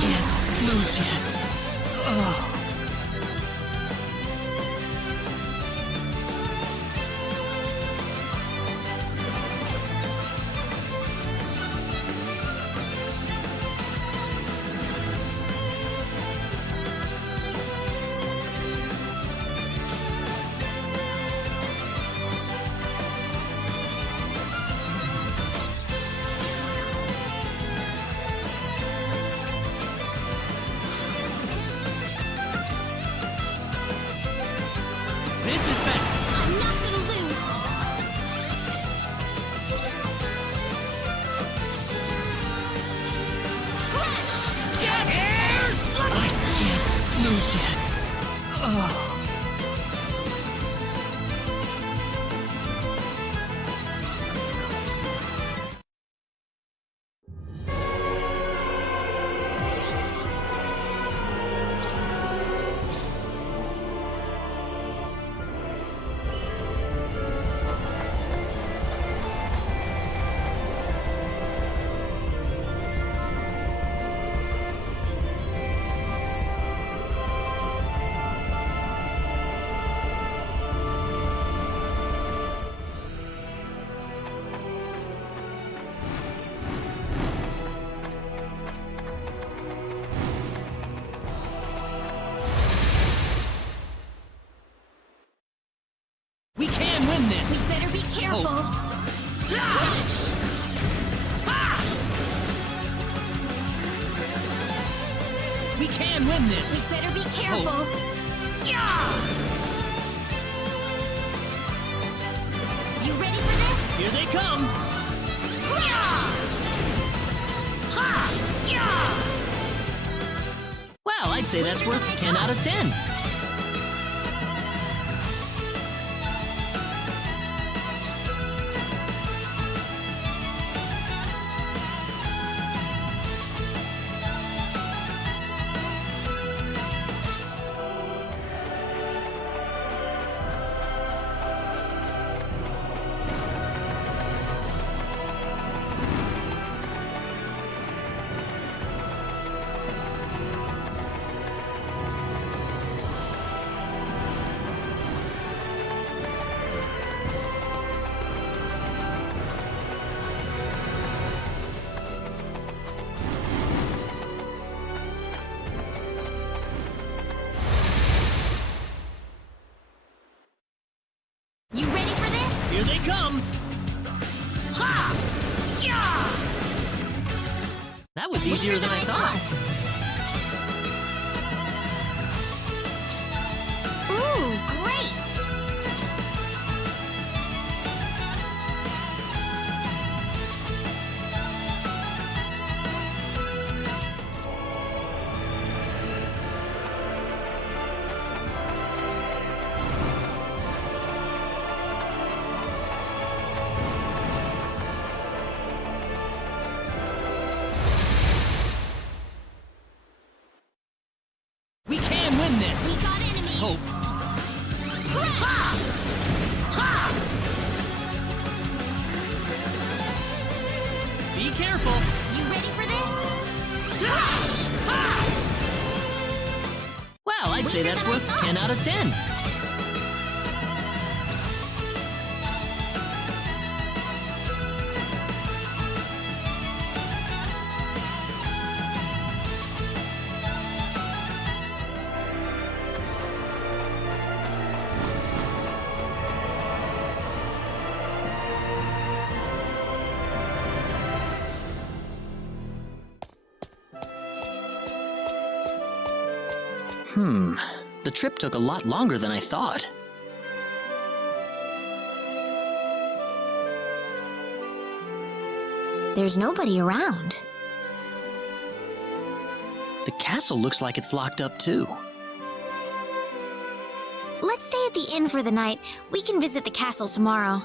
can't lose yet. Oh. This is bad. I'm not gonna lose. Crash! Get here, son of I can't lose yet. Oh. We can win this. We better be careful. Crash! We can win this. We better be careful. You ready for this? Here they come. Well, I'd say that's worth 10 out of 10. You ready for this? Here they come. That was easier than I thought. Ooh, great! We can win this. We got enemies. Hope. Be careful. You ready for this? Well, I'd say that's worth 10 out of 10. The trip took a lot longer than I thought. There's nobody around. The castle looks like it's locked up too. Let's stay at the inn for the night. We can visit the castle tomorrow.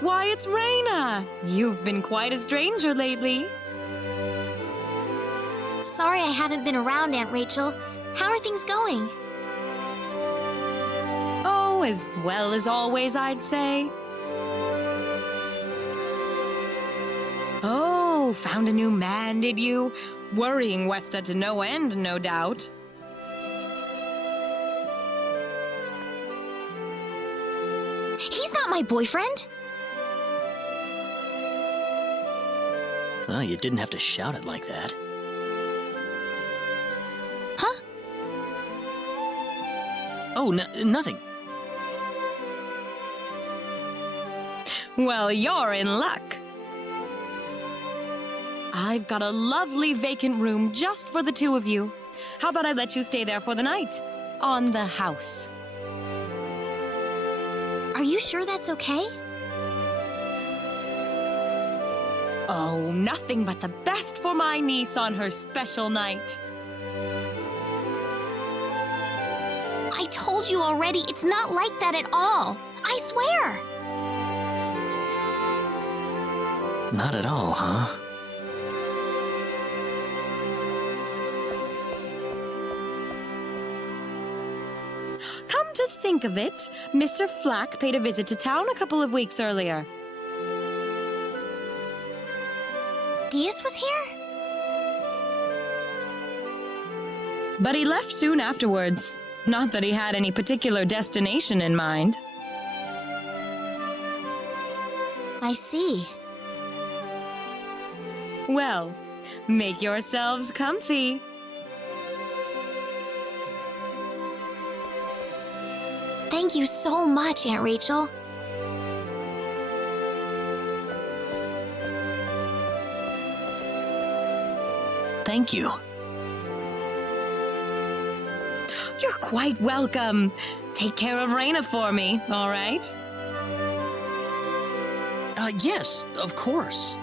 Why, it's Raina! You've been quite a stranger lately. Sorry I haven't been around, Aunt Rachel. How are things going? Oh, as well as always, I'd say. Oh, found a new man, did you? Worrying Westa to no end, no doubt. He's not my boyfriend. Well, you didn't have to shout it like that. Huh? Oh, nothing. Well, you're in luck. I've got a lovely vacant room just for the two of you. How about I let you stay there for the night? On the house. Are you sure that's okay? Oh, nothing but the best for my niece on her special night. I told you already, it's not like that at all. I swear. Not at all, huh? Come to think of it, Mr. Flack paid a visit to town a couple of weeks earlier. Diaz was here? But he left soon afterwards. Not that he had any particular destination in mind. I see. Well, make yourselves comfy. Thank you so much, Aunt Rachel. Thank you. You're quite welcome. Take care of Raina for me, all right? Yes, of course.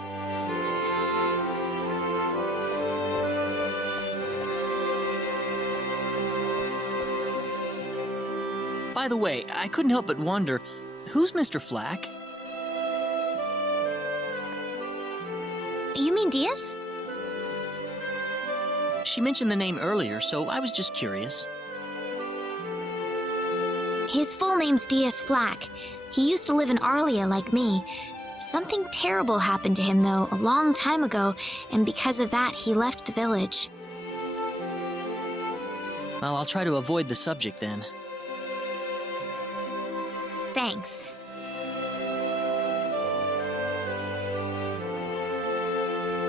By the way, I couldn't help but wonder, who's Mr. Flack? You mean Diaz? She mentioned the name earlier, so I was just curious. His full name's Diaz Flack. He used to live in Arlia like me. Something terrible happened to him, though, a long time ago, and because of that, he left the village. Well, I'll try to avoid the subject then. Thanks.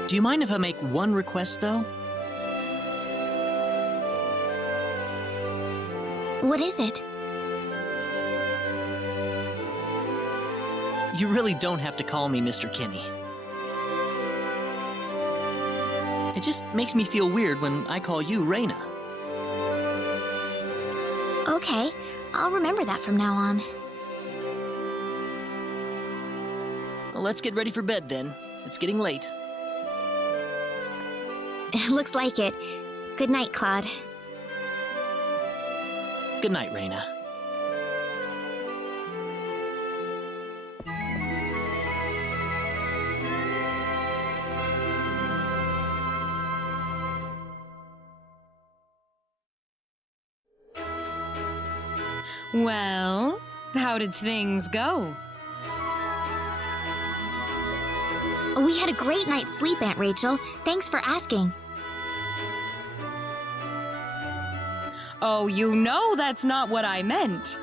Do you mind if I make one request, though? What is it? You really don't have to call me Mr. Kinney. It just makes me feel weird when I call you Raina. Okay, I'll remember that from now on. Well, let's get ready for bed then. It's getting late. Looks like it. Good night, Claude. Good night, Raina. Well, how did things go? We had a great night's sleep, Aunt Rachel. Thanks for asking. Oh, you know that's not what I meant.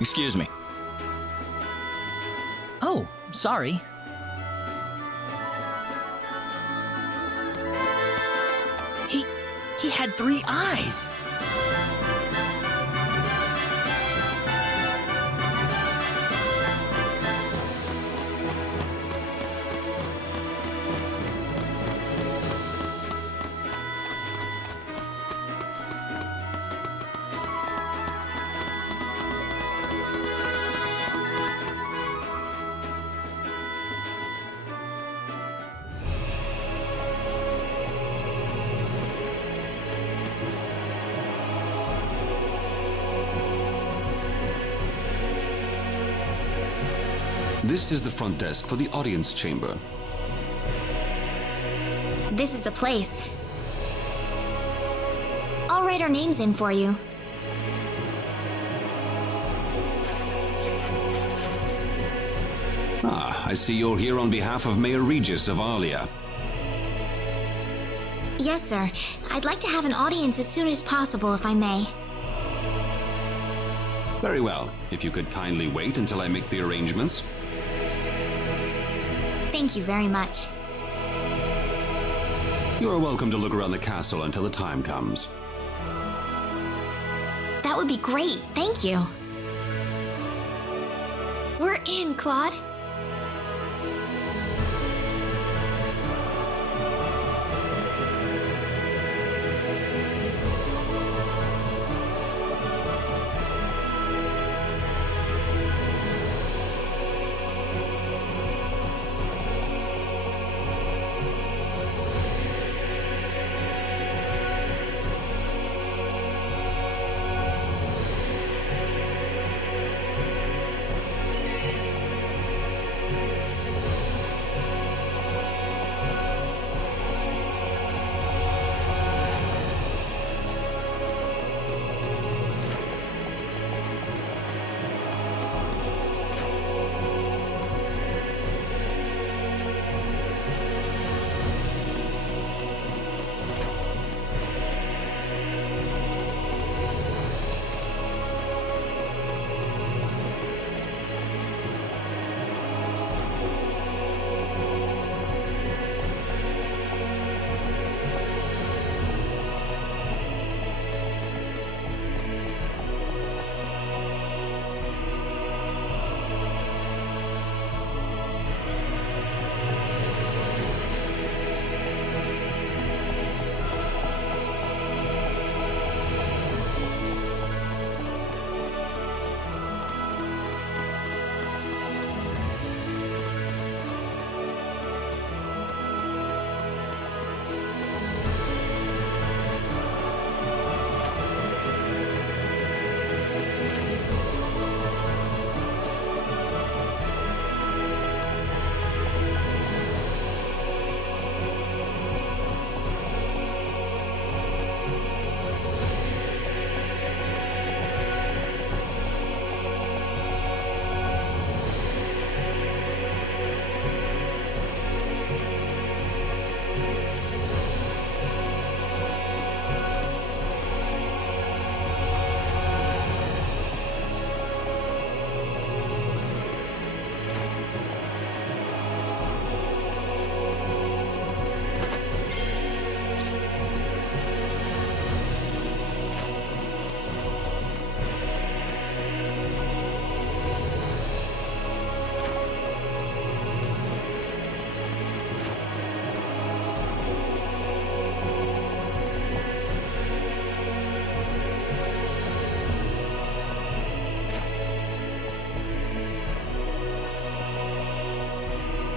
Excuse me. Oh, sorry. He had 3 eyes. This is the front desk for the audience chamber. This is the place. I'll write our names in for you. I see you're here on behalf of Mayor Regis of Arlia. Yes, sir. I'd like to have an audience as soon as possible, if I may. Very well. If you could kindly wait until I make the arrangements. Thank you very much. You're welcome to look around the castle until the time comes. That would be great. Thank you. We're in, Claude.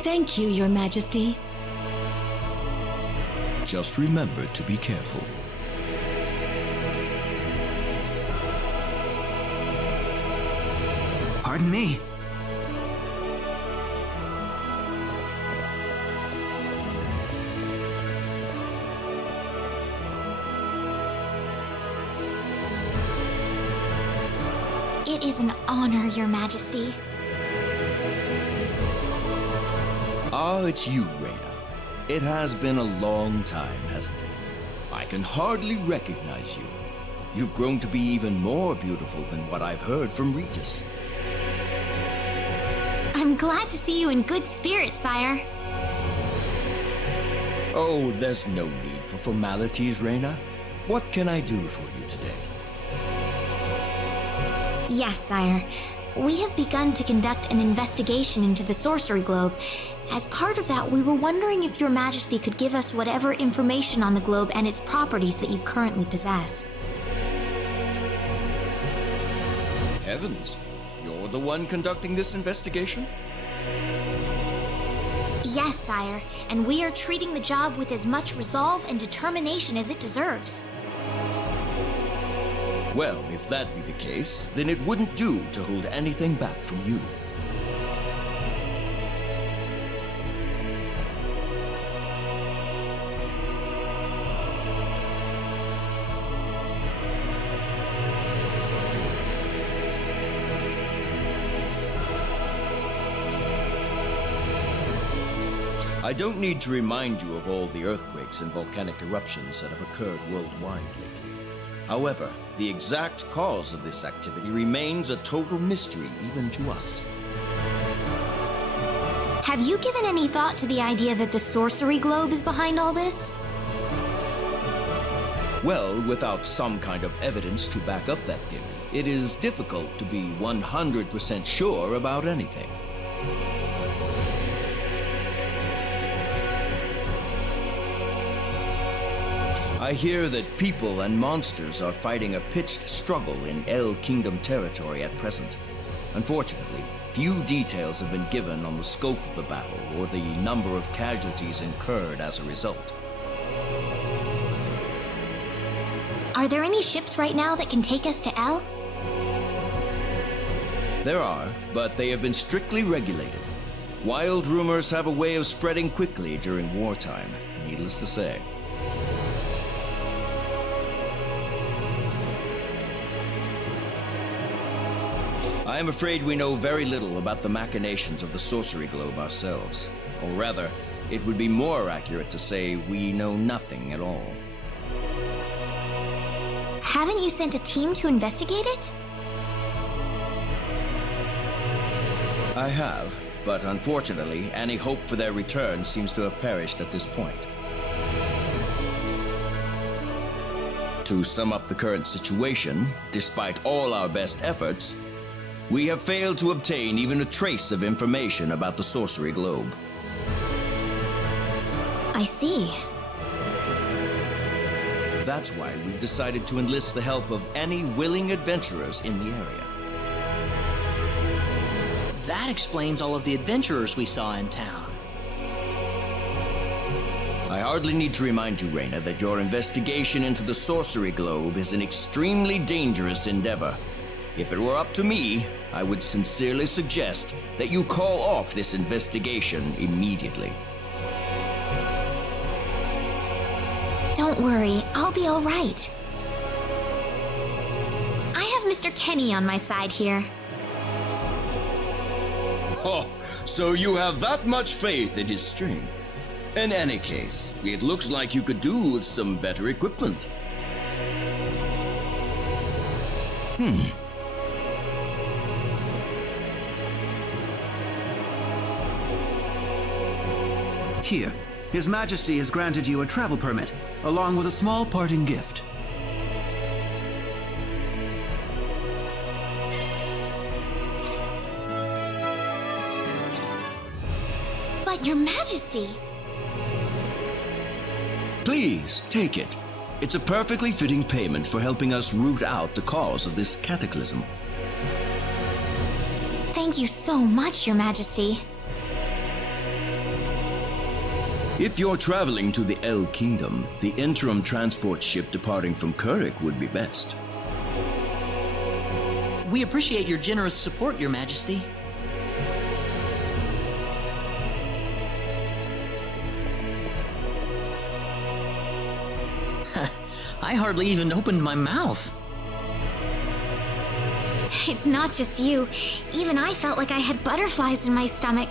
Thank you, Your Majesty. Just remember to be careful. Pardon me? It is an honor, Your Majesty. Ah, it's you, Reyna. It has been a long time, hasn't it? I can hardly recognize you. you've grown to be even more beautiful than what I've heard from Regis. I'm glad to see you in good spirits, sire. Oh, there's no need for formalities, Reina. What can I do for you today? Yes, sire. We have begun to conduct an investigation into the sorcery globe. As part of that, we were wondering if Your Majesty could give us whatever information on the globe and its properties that you currently possess. Heavens, you're the one conducting this investigation? Yes, sire, and we are treating the job with as much resolve and determination as it deserves. Well, if that be the case, then it wouldn't do to hold anything back from you. I don't need to remind you of all the earthquakes and volcanic eruptions that have occurred worldwide lately. However, the exact cause of this activity remains a total mystery even to us. Have you given any thought to the idea that the sorcery globe is behind all this? Well, without some kind of evidence to back up that theory, it is difficult to be 100% sure about anything. I hear that people and monsters are fighting a pitched struggle in El Kingdom territory at present. Unfortunately, few details have been given on the scope of the battle or the number of casualties incurred as a result. Are there any ships right now that can take us to El? There are, but they have been strictly regulated. Wild rumors have a way of spreading quickly during wartime, needless to say. I am afraid we know very little about the machinations of the sorcery globe ourselves. Or rather, it would be more accurate to say we know nothing at all. Haven't you sent a team to investigate it? I have, but unfortunately, any hope for their return seems to have perished at this point. To sum up the current situation, despite all our best efforts, we have failed to obtain even a trace of information about the sorcery globe. I see. That's why we've decided to enlist the help of any willing adventurers in the area. That explains all of the adventurers we saw in town. I hardly need to remind you, Reina, that your investigation into the sorcery globe is an extremely dangerous endeavor. If it were up to me, I would sincerely suggest that you call off this investigation immediately. Don't worry, I'll be all right. I have Mr. Kenny on my side here. Oh, so you have that much faith in his strength. In any case, it looks like you could do with some better equipment. Here, His Majesty has granted you a travel permit, along with a small parting gift. But Your Majesty! Please, take it. It's a perfectly fitting payment for helping us root out the cause of this cataclysm. Thank you so much, Your Majesty. If you're traveling to the El Kingdom, the interim transport ship departing from Kurik would be best. We appreciate your generous support, Your Majesty. I hardly even opened my mouth. It's not just you. Even I felt like I had butterflies in my stomach.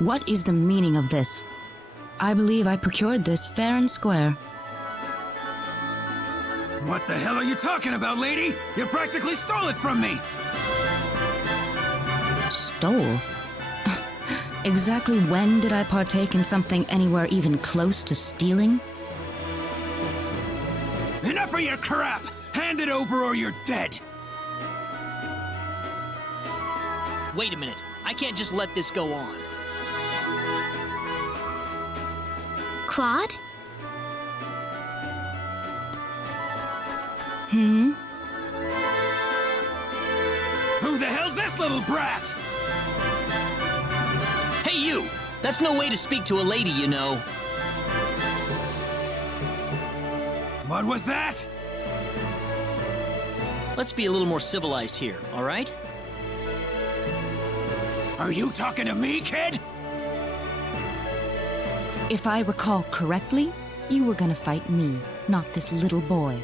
What is the meaning of this? I believe I procured this fair and square. What the hell are you talking about, lady? You practically stole it from me! Stole? Exactly when did I partake in something anywhere even close to stealing? Enough of your crap! Hand it over or you're dead! Wait a minute. I can't just let this go on. Claude? Hmm? Who the hell's this little brat? Hey, you! That's no way to speak to a lady, you know. What was that? Let's be a little more civilized here, all right? Are you talking to me, kid? If I recall correctly, you were gonna fight me, not this little boy.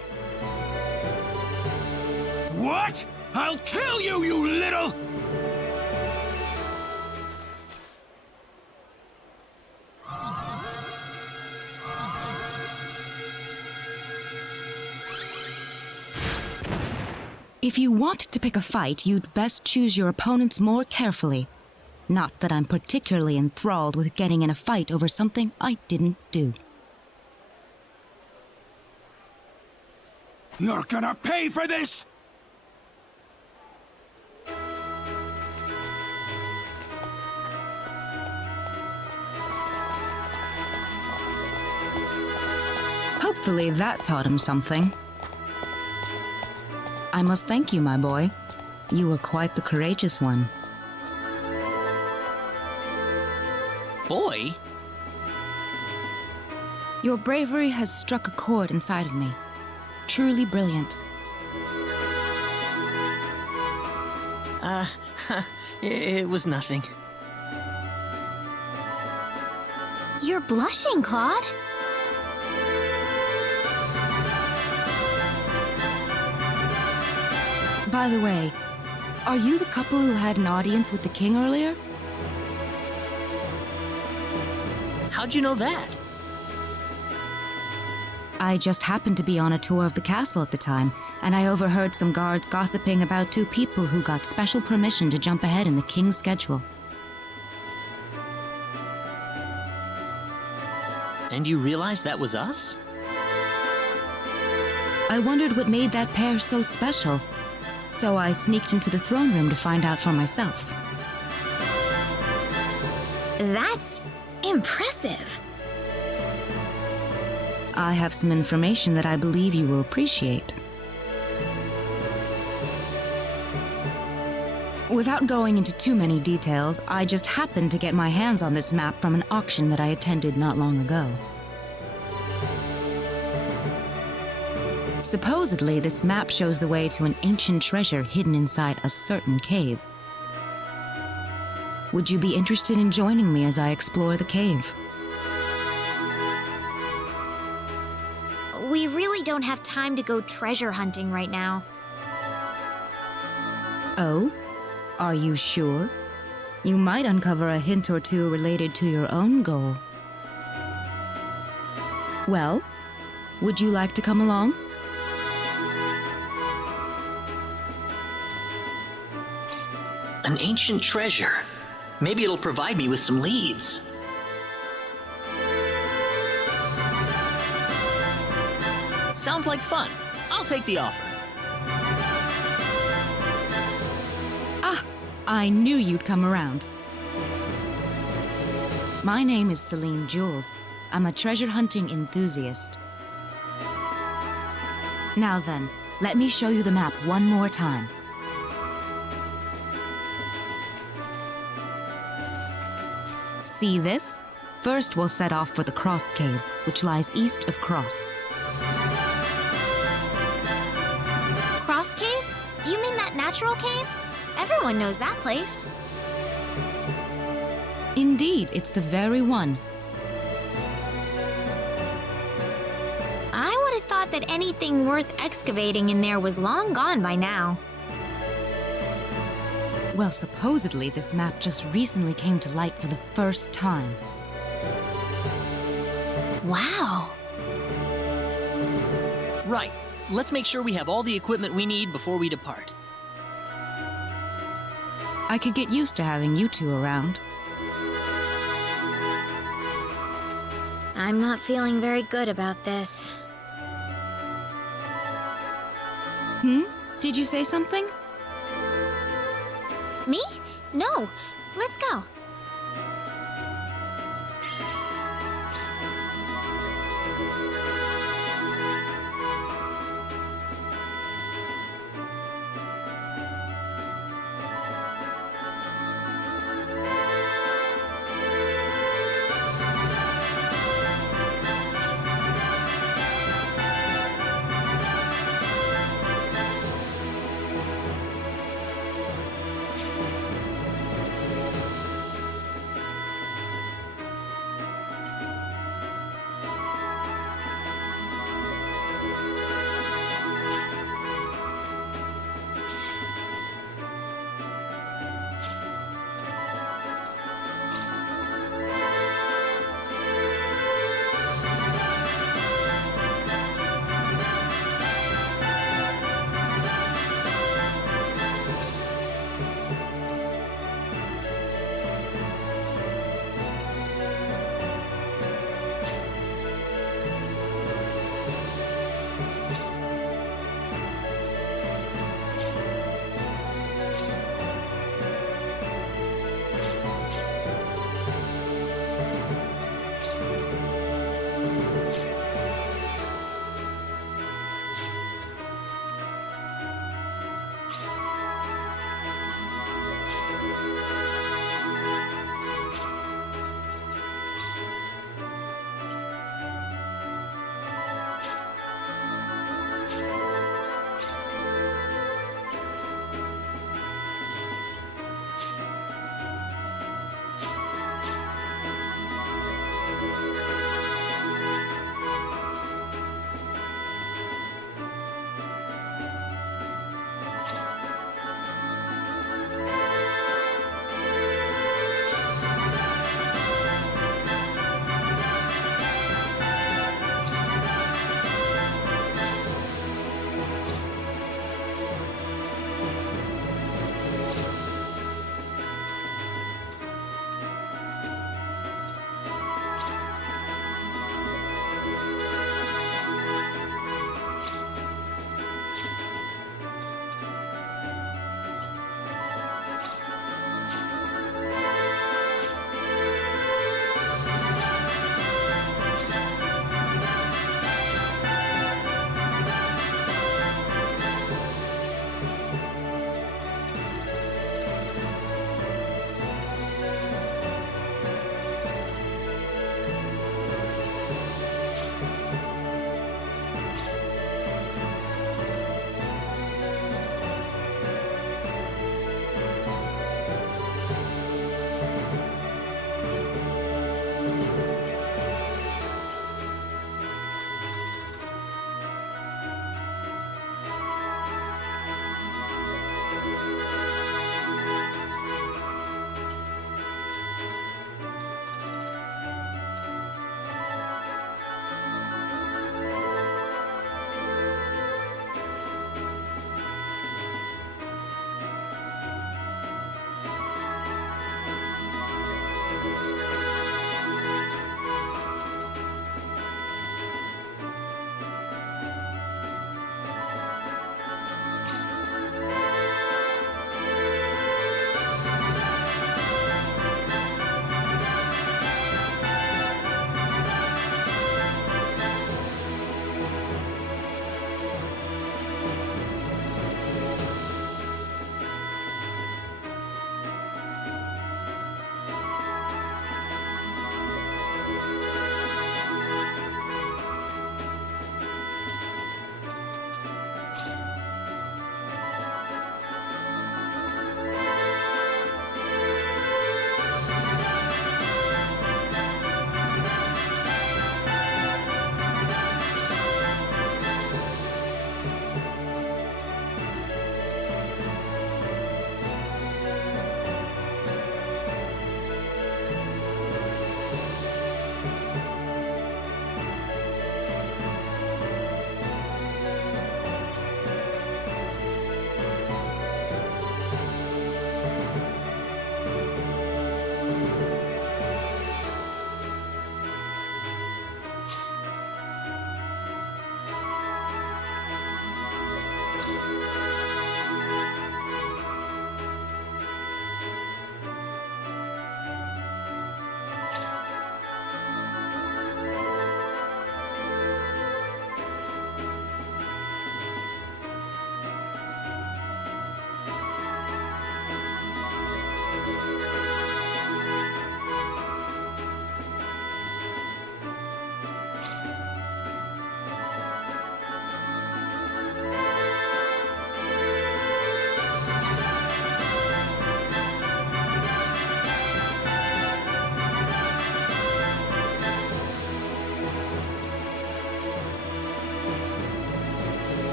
What? I'll kill you, you little... If you want to pick a fight, you'd best choose your opponents more carefully. Not that I'm particularly enthralled with getting in a fight over something I didn't do. You're gonna pay for this! Hopefully that taught him something. I must thank you, my boy. You were quite the courageous one. Boy? Your bravery has struck a chord inside of me. Truly brilliant. It was nothing. You're blushing, Claude. By the way, are you the couple who had an audience with the king earlier? How'd you know that? I just happened to be on a tour of the castle at the time, and I overheard some guards gossiping about two people who got special permission to jump ahead in the king's schedule. And you realized that was us? I wondered what made that pair so special, so I sneaked into the throne room to find out for myself. That's impressive. I have some information that I believe you will appreciate. Without going into too many details, I just happened to get my hands on this map from an auction that I attended not long ago. Supposedly, this map shows the way to an ancient treasure hidden inside a certain cave. Would you be interested in joining me as I explore the cave? We really don't have time to go treasure hunting right now. Oh? Are you sure? You might uncover a hint or two related to your own goal. Well, would you like to come along? An ancient treasure. Maybe it'll provide me with some leads. Sounds like fun. I'll take the offer. Ah, I knew you'd come around. My name is Celine Jules. I'm a treasure hunting enthusiast. Now then, let me show you the map one more time. See this? First, we'll set off for the Cross Cave, which lies east of Cross. Cross Cave? You mean that natural cave? Everyone knows that place. Indeed, it's the very one. I would have thought that anything worth excavating in there was long gone by now. Well, supposedly this map just recently came to light for the first time. Wow. Right. Let's make sure we have all the equipment we need before we depart. I could get used to having you two around. I'm not feeling very good about this. Did you say something? Me? No. Let's go.